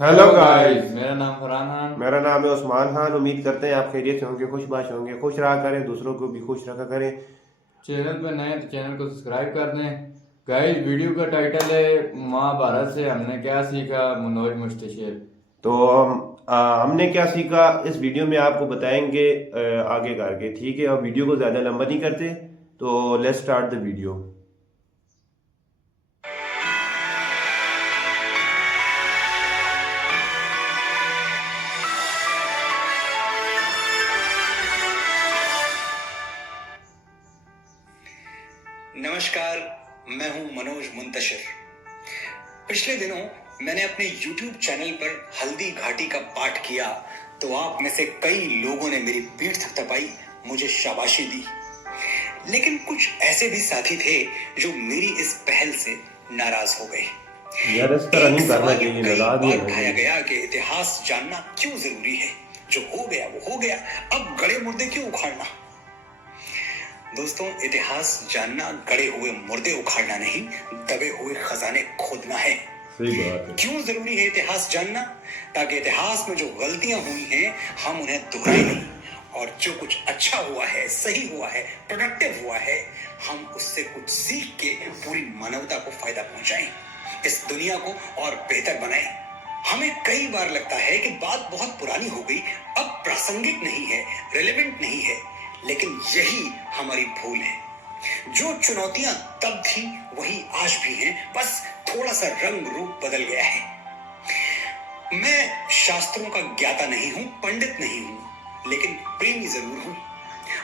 Hello hello guys. Guys, मेरा नाम फरहान खान। मेरा नाम है उस्मान खान। उम्मीद करते हैं आप खैरियत से होंगे, खुशबाश होंगे। खुश रहा करें, दूसरों को भी खुश रखा करें। चैनल पर नए तो चैनल को सब्सक्राइब कर दें। गाइस, वीडियो का टाइटल है महाभारत से हमने क्या सीखा, मनोज मुस्टशिर। तो हमने क्या सीखा इस वीडियो में आपको बताएंगे आगे करके। ठीक है, और वीडियो को ज़्यादा लंबा नहीं करते, तो लेट्स स्टार्ट द वीडियो। नमस्कार। मैं हूं मनोज मुंतशिर। पिछले दिनों मैंने अपने YouTube चैनल पर हल्दी घाटी का पाठ किया तो आप में से कई लोगों ने मेरी पीठ थपथपाई, मुझे शाबाशी दी। लेकिन कुछ ऐसे भी साथी थे जो मेरी इस पहल से नाराज हो गए। यार इस तरह एक नहीं करना सवाल चाहिए, कई नाराज नहीं बार होना उठाया चाहिए। गया कि इतिहास जानना क्यों जरूरी है। जो हो गया वो हो गया, अब गड़े मुर्दे क्यों उखाड़ना। दोस्तों, इतिहास जानना गड़े हुए मुर्दे उखाड़ना नहीं, दबे हुए खजाने खोदना है। सही बात है। क्यों जरूरी है इतिहास जानना? ताकि इतिहास में जो गलतियां हुई हैं हम उन्हें दोहराए नहीं, और जो कुछ अच्छा हुआ है, सही हुआ है, प्रोडक्टिव हुआ है, हम उससे कुछ सीख के पूरी मानवता को फायदा पहुंचाएं, इस दुनिया को और बेहतर बनाएं। हमें कई बार लगता है कि बात बहुत पुरानी हो गई, अब प्रासंगिक नहीं है, रिलेवेंट नहीं है, लेकिन यही हमारी भूल है। जो चुनौतियां तब थी वही आज भी हैं, बस थोड़ा सा रंग रूप बदल गया है। मैं शास्त्रों का ज्ञाता नहीं हूं, पंडित नहीं हूं, लेकिन प्रेमी जरूर हूं।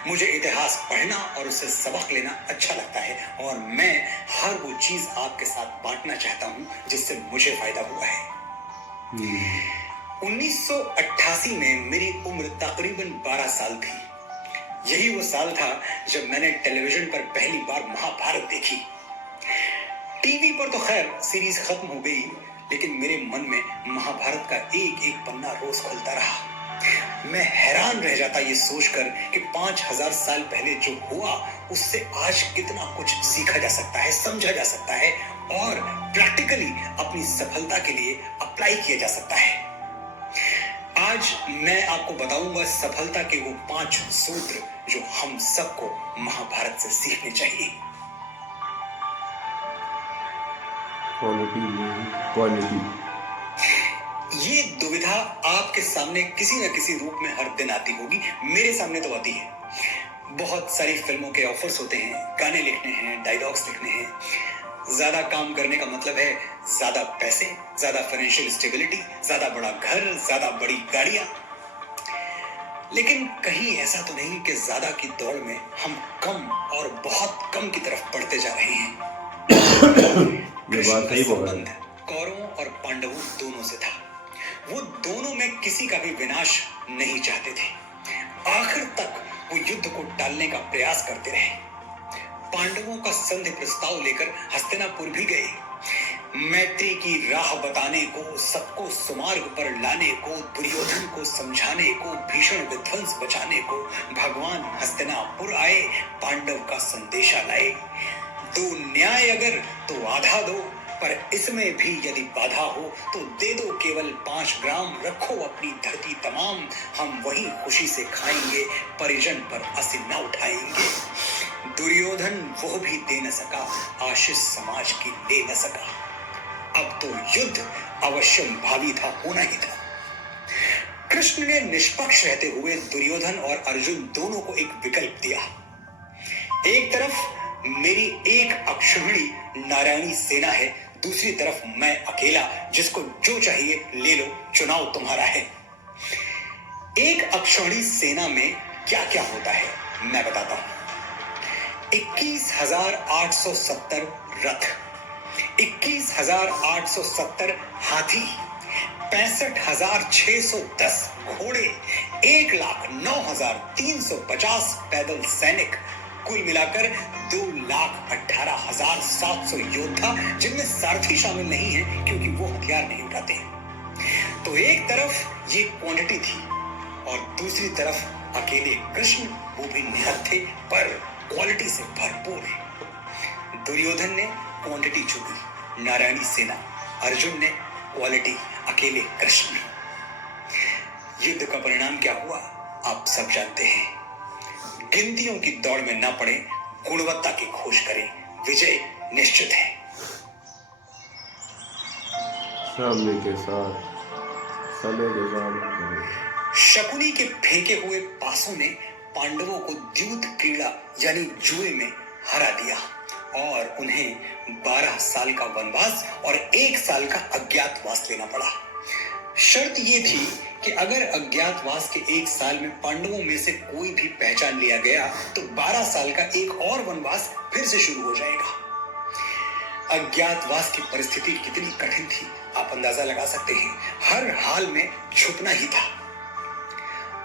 मुझे इतिहास पढ़ना और उससे सबक लेना अच्छा लगता है, और मैं हर वो चीज आपके साथ बांटना चाहता हूं जिससे मुझे फायदा हुआ है। 1988 में मेरी उम्र तकरीबन 12 साल थी। यही वो साल था जब मैंने टेलीविजन पर पहली बार महाभारत देखी। टीवी पर तो खैर सीरीज खत्म हो गई, लेकिन मेरे मन में महाभारत का एक एक पन्ना रोज खुलता रहा। मैं हैरान रह जाता ये सोचकर कि 5000 साल पहले जो हुआ उससे आज कितना कुछ सीखा जा सकता है, समझा जा सकता है, और प्रैक्टिकली अपनी सफलता के लिए अप्लाई किया जा सकता है। आज मैं आपको बताऊंगा सफलता के वो 5 सूत्र जो हम सबको महाभारत से सीखने चाहिए। क्वालिटी नहीं, क्वालिटी। ये दुविधा आपके सामने किसी न किसी रूप में हर दिन आती होगी, मेरे सामने तो आती है। बहुत सारी फिल्मों के ऑफर्स होते हैं, गाने लिखने हैं, डायलॉग्स लिखने हैं। ज्यादा काम करने का मतलब है ज्यादा पैसे, ज्यादा फाइनेंशियल स्टेबिलिटी, ज्यादा बड़ा घर, ज्यादा बड़ी गाड़ियां। लेकिन कहीं ऐसा तो नहीं कि ज्यादा की दौड़ में हम कम और बहुत कम की तरफ बढ़ते जा रहे हैं। ये कृष्ण बात का सही बोल रहे संबंध हैं। कौरवों और पांडवों दोनों से था। वो दोनों में किसी का भी विनाश नहीं चाहते थे। आखिर तक वो युद्ध को टालने का प्रयास करते रहे। पांडवों का संधि प्रस्ताव लेकर हस्तिनापुर भी गए। मैत्री की राह बताने को, सबको सुमार्ग पर लाने को, दुर्योधन को समझाने को, भीषण विध्वंस बचाने को भगवान हस्तिनापुर आए, पांडव का संदेशा लाए। दो न्याय अगर तो आधा दो, पर इसमें भी यदि बाधा हो तो दे दो केवल 5 ग्राम। रखो अपनी धरती तमाम, हम वही खुशी से खाएंगे, परिजन पर असी न उठाएंगे। दुर्योधन वो भी दे न सका, आशीष समाज की ले न सका। अब तो युद्ध अवश्यम भावी था, होना ही था। कृष्ण ने निष्पक्ष रहते हुए दुर्योधन और अर्जुन दोनों को एक विकल्प दिया। एक तरफ मेरी एक अक्षौहिणी नारायणी सेना है, दूसरी तरफ मैं अकेला, जिसको जो चाहिए ले लो, चुनाव तुम्हारा है। एक अक्षौहिणी सेना में क्या क्या होता है मैं बताता हूं। 21,870 रथ, 21,870 हाथी, 65,610 घोड़े, 1,09,350 पैदल सैनिक, कुल मिलाकर 2,18,700 योद्धा, जिनमें सारथी शामिल नहीं है क्योंकि वो हथियार नहीं उठाते। तो एक तरफ ये क्वांटिटी थी और दूसरी तरफ अकेले कृष्ण, वो भी निहत्थे थे पर क्वालिटी से भरपूर। दुर्योधन ने क्वांटिटी चुनी, नारायणी सेना। अर्जुन ने क्वालिटी, अकेले कृष्ण। युद्ध का परिणाम क्या हुआ आप सब जानते हैं। गिनतियों की दौड़ में न पड़े, गुणवत्ता की खोज करें, विजय निश्चित है। सामने के साथ समय के साथ शकुनी के फेंके हुए पासों ने पांडवों को द्यूत क्रीड़ा यानी जुए में हरा दिया और उन्हें 12 साल का वनवास और 1 साल का अज्ञातवास लेना पड़ा। शर्त यह थी कि अगर अज्ञातवास के 1 साल में पांडवों में से कोई भी पहचान लिया गया तो 12 साल का एक और वनवास फिर से शुरू हो जाएगा। अज्ञातवास की परिस्थिति कितनी कठिन थी आप अंदाजा लगा सकते हैं। हर हाल में छुपना ही था,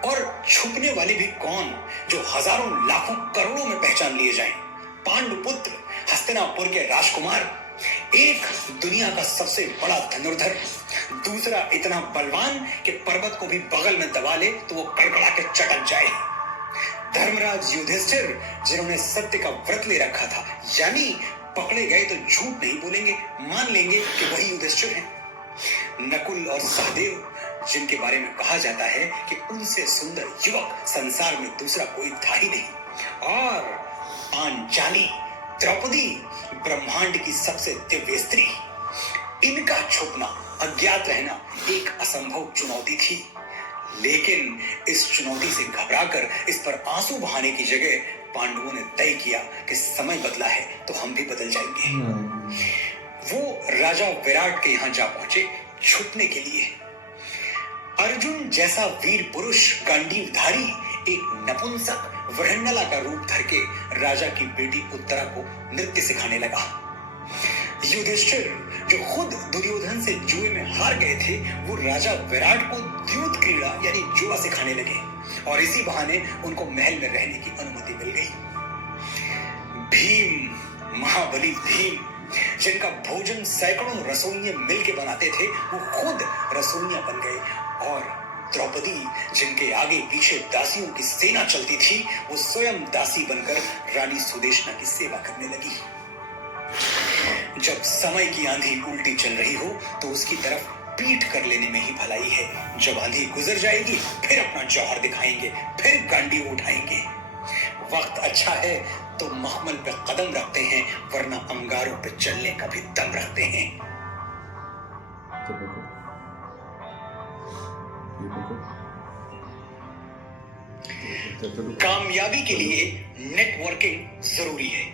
और छुपने वाले भी कौन जो हजारों लाखों करोड़ों में पहचान लिए जाएं। पांडुपुत्र हस्तिनापुर के राजकुमार, एक दुनिया का सबसे बड़ा धनुर्धर, दूसरा इतना बलवान कि पर्वत को भी बगल में दबा ले तो वो कड़कड़ा के चटक जाए। धर्मराज युधिष्ठिर जिन्होंने सत्य का व्रत ले रखा था, यानी पकड़े गए तो झूठ नहीं बोलेंगे, मान लेंगे कि वही युधिष्ठिर हैं। नकुल और सहदेव जिनके बारे में कहा जाता है कि उनसे सुंदर युवक संसार में दूसरा कोई था ही नहीं। और पांचाली, द्रौपदी, ब्रह्मांड की सबसे दिव्य स्त्री, इनका छुपना, अज्ञात रहना एक असंभव चुनौती थी। लेकिन इस चुनौती से घबराकर इस पर आंसू बहाने की जगह पांडवों ने तय किया कि समय बदला है तो हम भी बदल जाएंगे। वो राजा विराट के यहां जा पहुंचे छुपने के लिए। अर्जुन जैसा वीर पुरुष गांडीवधारी एक नपुंसक वृहन्नला का रूप धर के राजा की बेटी उत्तरा को नृत्य सिखाने लगा। युधिष्ठिर जो खुद दुर्योधन से जुए में हार गए थे, वो राजा विराट को द्यूत क्रीड़ा यानी जुआ सिखाने लगे और इसी बहाने उनको महल में रहने की अनुमति मिल गई। भीम, महाबली भीम, जिनका भोजन सैकड़ों रसोइये मिलके बनाते थे, वो खुद रसोइया बन गए। और द्रौपदी जिनके आगे पीछे दासियों की सेना चलती थी, वो स्वयं दासी बनकर रानी सुदेशना की सेवा करने लगी। जब समय की आंधी उल्टी चल रही हो तो उसकी तरफ पीठ कर लेने में ही भलाई है। जब आंधी गुजर जाएगी फिर अपना जौहर दिखाएंगे, फिर गांडी उठाएंगे। वक्त अच्छा है तो मखमल पे कदम रखते हैं, वरना अंगारों पे चलने का भी दम रखते हैं। कामयाबी के लिए नेटवर्किंग जरूरी है।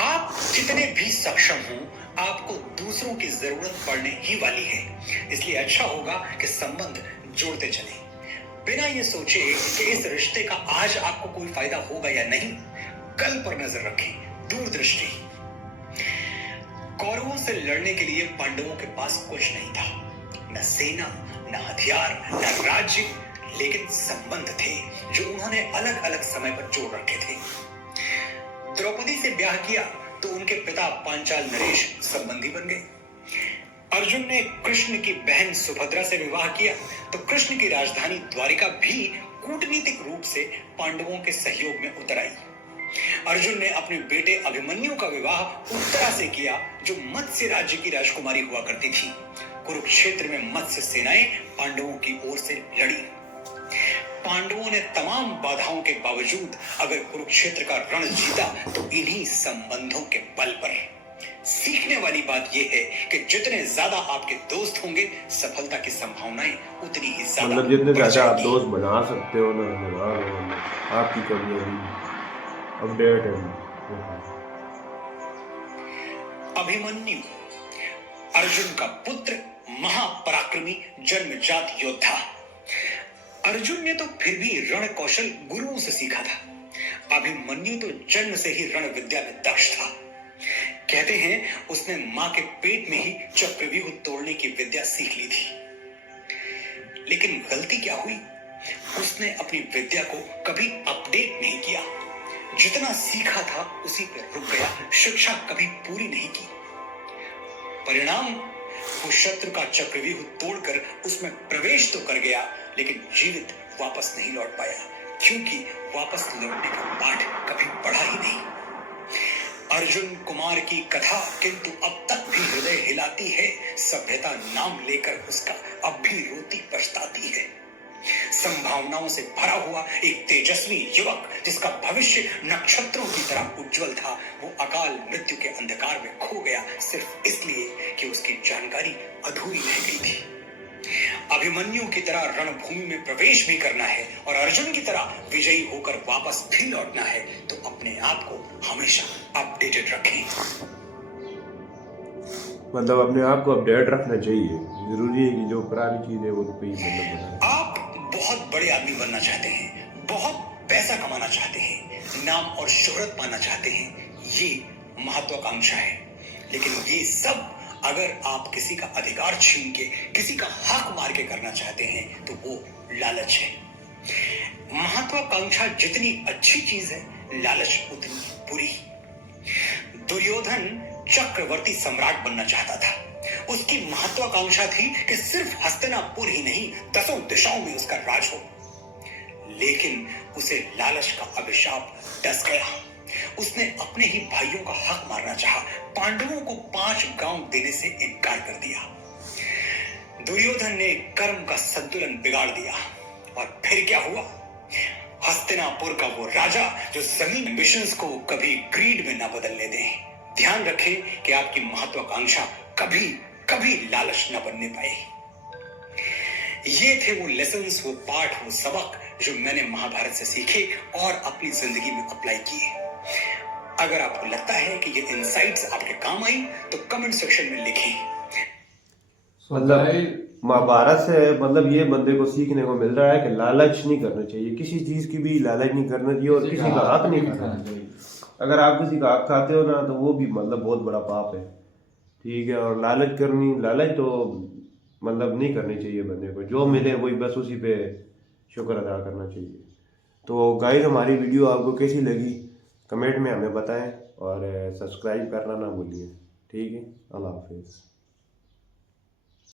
आप जितने भी सक्षम हो, आपको दूसरों की जरूरत पड़ने ही वाली है। इसलिए अच्छा होगा कि संबंध जोड़ते चलें, बिना ये सोचे कि इस रिश्ते का आज आपको कोई फायदा होगा या नहीं। कल पर नजर रखें, दूरदृष्टि। कौरवों से लड़ने के लिए पांडवों के पास कुछ नहीं था, न सेना, न हथियार, न राज्य, लेकिन संबंध थे जो उन्होंने अलग अलग समय पर जोड़ रखे थे। द्रौपदी से ब्याह किया तो उनके पिता पांचाल नरेश संबंधी बन गए। अर्जुन ने कृष्ण की बहन सुभद्रा से विवाह किया तो कृष्ण की राजधानी द्वारिका भी कूटनीतिक रूप से पांडवों के सहयोग में उतर आई। अर्जुन ने अपने बेटे अभिमन्यु का विवाह उत्तरा से किया जो मत्स्य राज्य की राजकुमारी हुआ करती थी। कुरुक्षेत्र में मत्स्य सेनाएं पांडवों की ओर से लड़ी। पांडवों ने तमाम बाधाओं के बावजूद अगर कुरुक्षेत्र का रण जीता तो इन्हीं संबंधों के बल पर। सीखने वाली बात यह है कि जितने ज्यादा आपके दोस्त होंगे, सफलता की संभावनाएं उतनी ही ज्यादा। मतलब जितने ज्यादा आप दोस्त बना सकते हो ना, बना लो, आपकी कभी अपडेट है। अभिमन्यु अर्जुन का पुत्र, महापराक्रमी, जन्मजात योद्धा। अर्जुन ने तो फिर भी रण कौशल गुरुओं से सीखा था। अभिमन्यु तो जन्म से ही रण विद्या में दक्ष था। कहते हैं उसने मां के पेट में ही चक्रव्यूह तोड़ने की विद्या सीख ली थी। लेकिन गलती क्या हुई, उसने अपनी विद्या को कभी अपडेट नहीं किया। जितना सीखा था उसी पर रुक गया, शिक्षा कभी पूरी नहीं की। परिणाम, वो शत्रु का चक्रव्यूह तोड़कर उसमें प्रवेश तो कर गया, लेकिन जीवित वापस नहीं लौट पाया, क्योंकि वापस लौटने का पाठ कभी पढ़ा ही नहीं। अर्जुन कुमार की कथा किंतु अब तक भी हृदय हिलाती है। सभ्यता नाम लेकर उसका अब भी रोती पछताती है। संभावनाओं से भरा हुआ एक तेजस्वी युवक जिसका भविष्य नक्षत्रों की तरह उज्जवल था, वो अकाल मृत्यु के अंधकार में खो गया सिर्फ इसलिए कि उसकी जानकारी अधूरी रह गई थी। अभिमन्यु की तरह रणभूमि में प्रवेश भी करना है और अर्जुन की तरह विजयी होकर वापस भी लौटना है तो अपने आप को हमेशा अपडेटेड रखें। मतलब अपने आप को अपडेट रखना चाहिए। जरूरी है कि जो पुरानी चीज है वो पे ही मतलब आप बहुत बड़े आदमी बनना चाहते हैं, बहुत पैसा कमाना चाहते हैं, नाम और शोहरत पाना चाहते हैं, ये महत्वाकांक्षा है। लेकिन ये सब अगर आप किसी का अधिकार छीन के, किसी का हक मार के करना चाहते हैं तो वो लालच है। महत्वाकांक्षा जितनी अच्छी चीज है, लालच उतनी बुरी। दुर्योधन चक्रवर्ती सम्राट बनना चाहता था। उसकी महत्वाकांक्षा थी कि सिर्फ हस्तिनापुर ही नहीं, 10 दिशाओं में उसका राज हो। लेकिन उसे लालच का अभिशाप डस गया। उसने अपने ही भाइयों का हक मारना चाहा। पांडवों को 5 गांव देने से इनकार कर दिया। दुर्योधन ने कर्म का संतुलन बिगाड़ दिया और फिर क्या हुआ? हस्तिनापुर का वो राजा जो जमीन एम्बिशंस को कभी ग्रीड में ना बदलने दे। ध्यान रखें कि आपकी महत्वाकांक्षा कभी कभी लालच न बनने पाए। ये थे वो लेसन्स, वो पाठ, वो सबक जो मैंने महाभारत से सीखे और अपनी जिंदगी में अप्लाई किए। अगर आपको लगता है कि ये इनसाइट्स आपके काम आई तो कमेंट सेक्शन में लिखें। मतलब महाभारत से मतलब ये बंदे को सीखने को मिल रहा है कि लालच नहीं करना चाहिए, किसी चीज की भी लालच नहीं करना चाहिए और किसी का हक नहीं खाना चाहिए। अगर आप किसी का हक खाते हो ना तो वो भी मतलब बहुत बड़ा पाप है, ठीक है। और लालच तो मतलब नहीं करनी चाहिए बंदे को। जो मिले वही बस उसी पे शुक्र अदा करना चाहिए। तो गाइस, हमारी वीडियो आपको कैसी लगी कमेंट में हमें बताएं और सब्सक्राइब करना ना भूलिए, ठीक है। अल्लाह हाफिज़।